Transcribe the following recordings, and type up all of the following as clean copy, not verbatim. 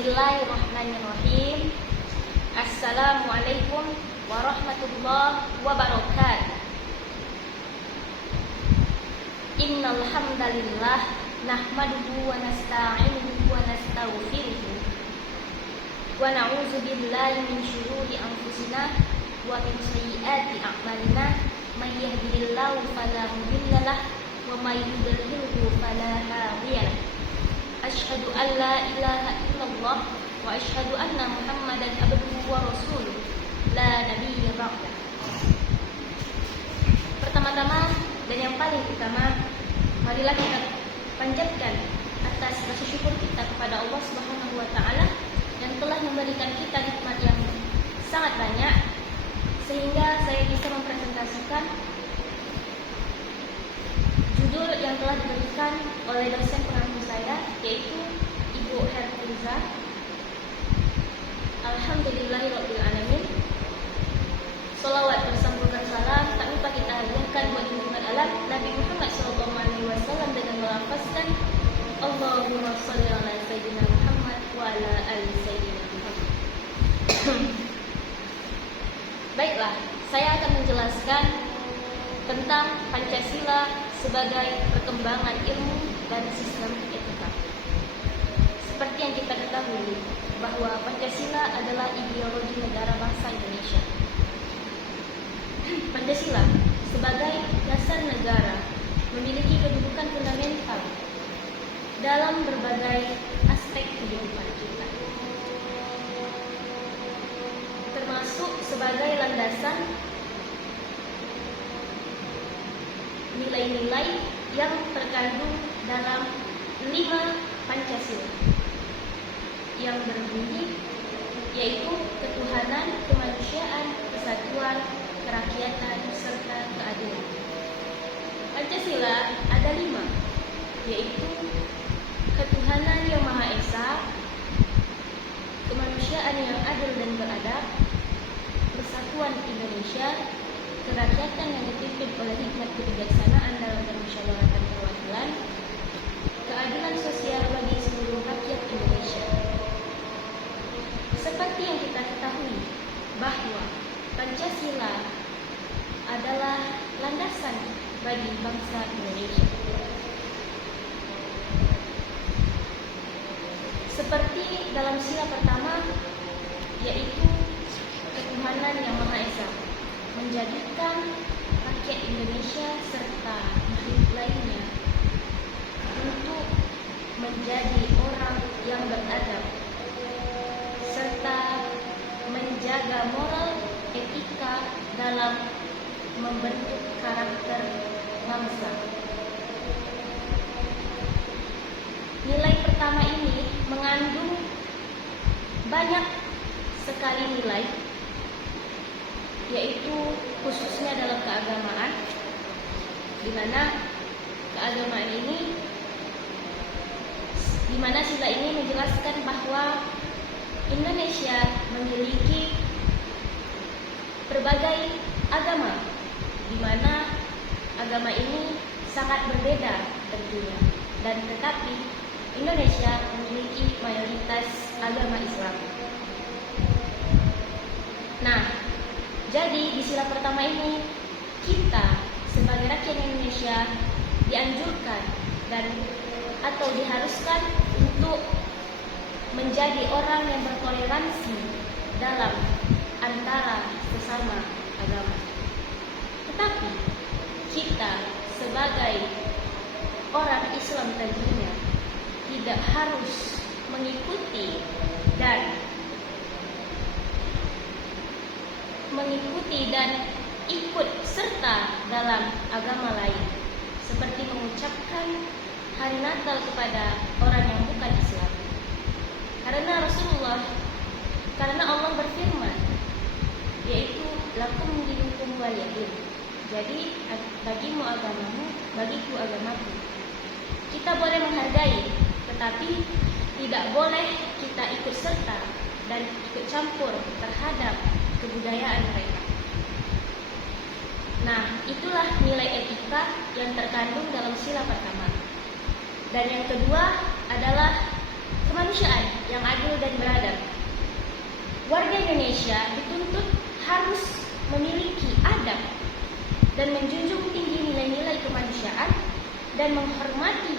Bismillahirrahmanirrahim. Assalamualaikum warahmatullahi wabarakatuh. Innal hamdalillah nahmaduhu wa nasta'inuhu wa nastaghfiruh wa na'udzu billahi min syururi anfusina wa min sayyiati a'malina may yahdihillahu fala mudilla lahu wa may yudlilhu fala hadiya lahu. Asyhadu an la ilaha illallah wa asyhadu anna Muhammadan abduhu wa rasuluh la nabiyya ba'dah. Pertama-tama dan yang paling utama, marilah kita panjatkan atas rasa syukur kita kepada Allah Subhanahu wa taala yang telah memberikan kita nikmat yang sangat banyak sehingga saya bisa mempresentasikan judul yang telah diberikan oleh dosen pengampu saya, yaitu Ibu Herkuliza. Alhamdulillahirabbil alamin. Shalawat bersambungkan salam tak lupa kita hadiahkan buat junjungan alam Nabi Muhammad SAW dengan melafazkan Allahumma shalli ala sayyidina Muhammad wa ala ali sayyidina Muhammad. Baiklah, saya akan menjelaskan tentang Pancasila sebagai perkembangan ilmu dan sistem etika. Seperti yang kita ketahui bahwa Pancasila adalah ideologi negara bangsa Indonesia. Pancasila sebagai dasar negara memiliki kedudukan fundamental dalam berbagai aspek kehidupan kita, termasuk sebagai landasan nilai-nilai yang terkandung dalam 5 Pancasila yang berbunyi yaitu ketuhanan, kemanusiaan, kesatuan, kerakyatan, serta keadilan. Pancasila ada 5, yaitu ketuhanan yang Maha Esa, kemanusiaan yang adil dan beradab, persatuan Indonesia, kerakyatan yang dipimpin oleh hikmat kebijaksanaan dalam permusyawaratan perwakilan, keadilan sosial bagi seluruh rakyat Indonesia. Seperti yang kita ketahui bahwa Pancasila adalah landasan bagi bangsa Indonesia. Seperti dalam sila pertama, yaitu ketuhanan yang Maha Esa menjadikan rakyat Indonesia serta makhluk lainnya untuk menjadi orang yang beradab serta menjaga moral etika dalam membentuk karakter bangsa. Nilai pertama ini mengandung banyak sekali nilai, yaitu khususnya dalam keagamaan, di mana keagamaan ini, di mana sila ini menjelaskan bahwa Indonesia memiliki berbagai agama, di mana agama ini sangat berbeda tentunya, dan tetapi Indonesia memiliki mayoritas agama Islam. Nah, jadi di sila pertama ini kita sebagai rakyat Indonesia dianjurkan dan atau diharuskan untuk menjadi orang yang bertoleransi dalam antara sesama agama. Tetapi kita sebagai orang Islam tentunya tidak harus mengikuti dan ikut serta dalam agama lain, seperti mengucapkan hari Natal kepada orang yang bukan Islam. Karena Allah berfirman, yaitu lakum dinukum waliyadin. Jadi bagimu agamamu, bagiku agamaku. Kita boleh menghargai, tetapi tidak boleh kita ikut serta dan ikut campur terhadap kebudayaan mereka. Nah, itulah nilai etika yang terkandung dalam sila pertama. Dan yang kedua adalah kemanusiaan yang adil dan beradab. Warga Indonesia dituntut harus memiliki adab dan menjunjung tinggi nilai-nilai kemanusiaan dan menghormati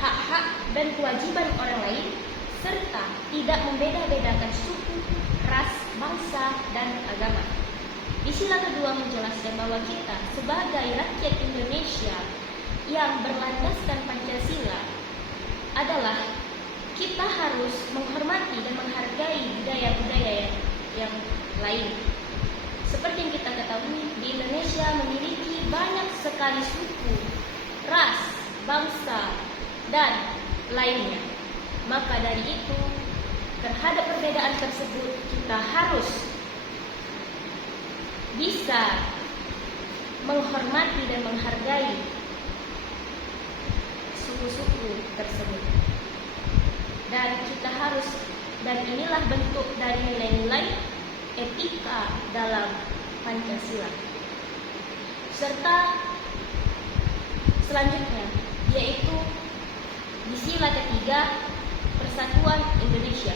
hak-hak dan kewajiban orang lain, serta tidak membeda-bedakan suku, ras, bangsa, dan agama. Di sila kedua menjelaskan bahwa kita sebagai rakyat Indonesia yang berlandaskan Pancasila adalah kita harus menghormati dan menghargai budaya-budaya yang lain. Seperti yang kita ketahui, di Indonesia memiliki banyak sekali suku, ras, bangsa, dan lainnya. Maka dari itu, terhadap perbedaan tersebut kita harus bisa menghormati dan menghargai suku-suku tersebut. Dan kita harus, dan inilah bentuk dari nilai-nilai etika dalam Pancasila. Serta selanjutnya, yaitu di sila ketiga Persatuan Indonesia,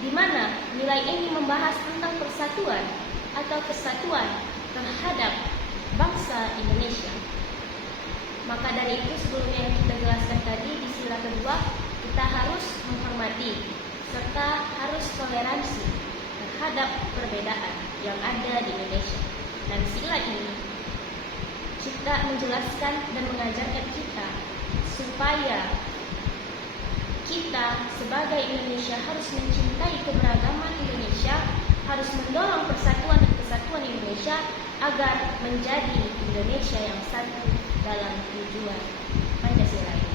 di mana nilai ini membahas tentang persatuan atau kesatuan terhadap bangsa Indonesia. Maka dari itu, sebelumnya yang kita jelaskan tadi, di sila kedua kita harus menghormati serta harus toleransi terhadap perbedaan yang ada di Indonesia. Dan sila ini kita menjelaskan dan mengajarkan kita supaya kita sebagai Indonesia harus mencintai keberagaman Indonesia, harus mendorong persatuan dan kesatuan Indonesia agar menjadi Indonesia yang satu dalam tujuan Pancasila ini.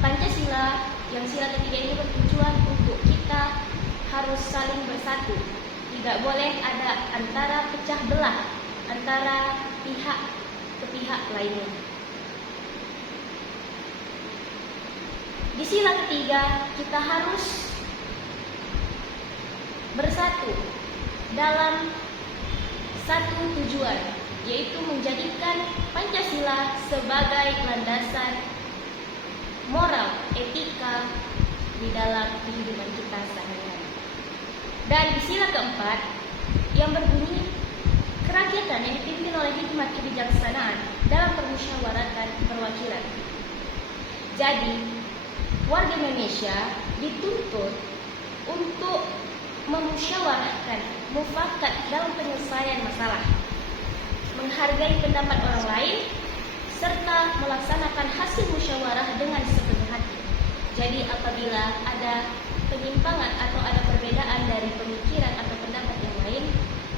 Pancasila yang sila ketiga ini bertujuan untuk kita harus saling bersatu. Tidak boleh ada antara pecah belah antara pihak ke pihak lainnya. Di sila ketiga kita harus bersatu dalam satu tujuan, yaitu menjadikan Pancasila sebagai landasan moral, etika di dalam kehidupan kita sehari-hari. Dan di sila keempat yang berbunyi kerakyatan yang dipimpin oleh hikmat kebijaksanaan dalam permusyawaratan perwakilan. Jadi, warga Indonesia dituntut untuk memusyawarahkan, mufakat dalam penyelesaian masalah, menghargai pendapat orang lain, serta melaksanakan hasil musyawarah dengan sepenuh hati. Jadi apabila ada penyimpangan atau ada perbedaan dari pemikiran atau pendapat yang lain,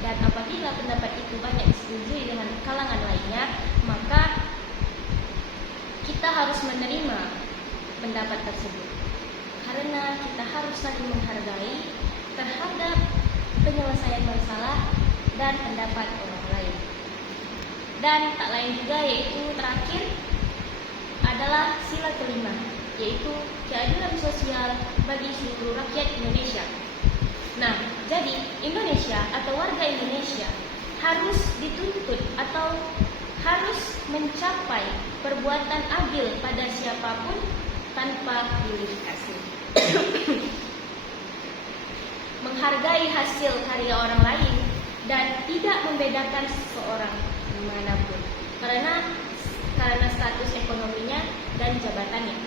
dan apabila pendapat itu banyak disetujui dengan kalangan lainnya, maka kita harus menerima pendapat tersebut, karena kita harus saling menghargai terhadap penyelesaian masalah dan pendapat orang lain. Dan tak lain juga, yaitu terakhir adalah sila kelima, yaitu keadilan sosial bagi seluruh rakyat Indonesia. Nah, jadi Indonesia atau warga Indonesia harus dituntut atau harus mencapai perbuatan adil pada siapapun tanpa pilih kasih. Menghargai hasil karya orang lain dan tidak membedakan seseorang dimanapun karena status ekonominya dan jabatannya.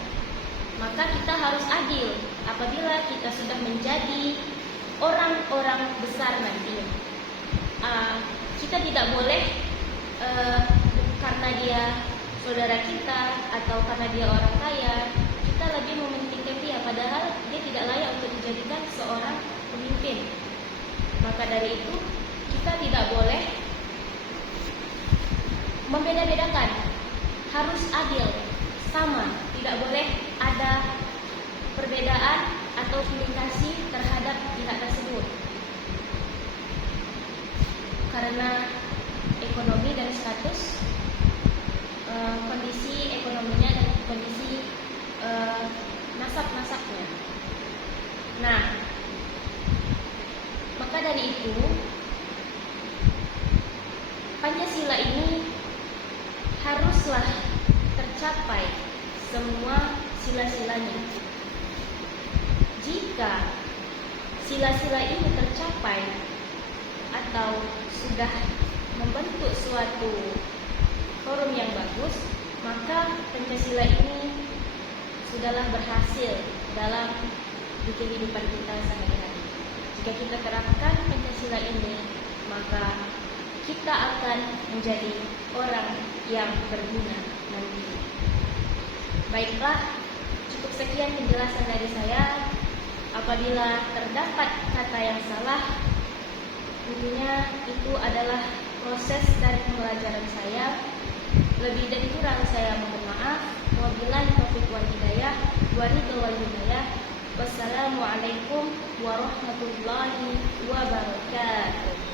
Maka kita harus adil apabila kita sudah menjadi orang-orang besar nantinya. Kita tidak boleh karena dia saudara kita atau karena dia orang kaya, kita lebih mementingkan dia, padahal dia tidak layak untuk dijadikan seorang pemimpin. Maka dari itu kita tidak boleh membeda-bedakan, harus adil, sama, tidak boleh ada perbedaan atau pilih kasih terhadap pihak tersebut. Karena ekonomi dan status, kondisi ekonominya dan kondisi nasab-nasabnya. Nah, maka dari itu Pancasila ini haruslah tercapai semua sila-silanya. jika sila-sila ini tercapai atau sudah membentuk suatu forum yang bagus, maka Pancasila ini sudahlah berhasil dalam di kehidupan kita sehari-hari. Jika kita terapkan Pancasila ini, maka kita akan menjadi orang yang berguna nanti. Baiklah, cukup sekian penjelasan dari saya. Apabila terdapat kata yang salah, tentunya itu adalah proses dari pembelajaran saya. Lebih dan kurang saya mohon maaf. Wabillahi taufiq wal hidayah. Wassalamualaikum warahmatullahi wabarakatuh.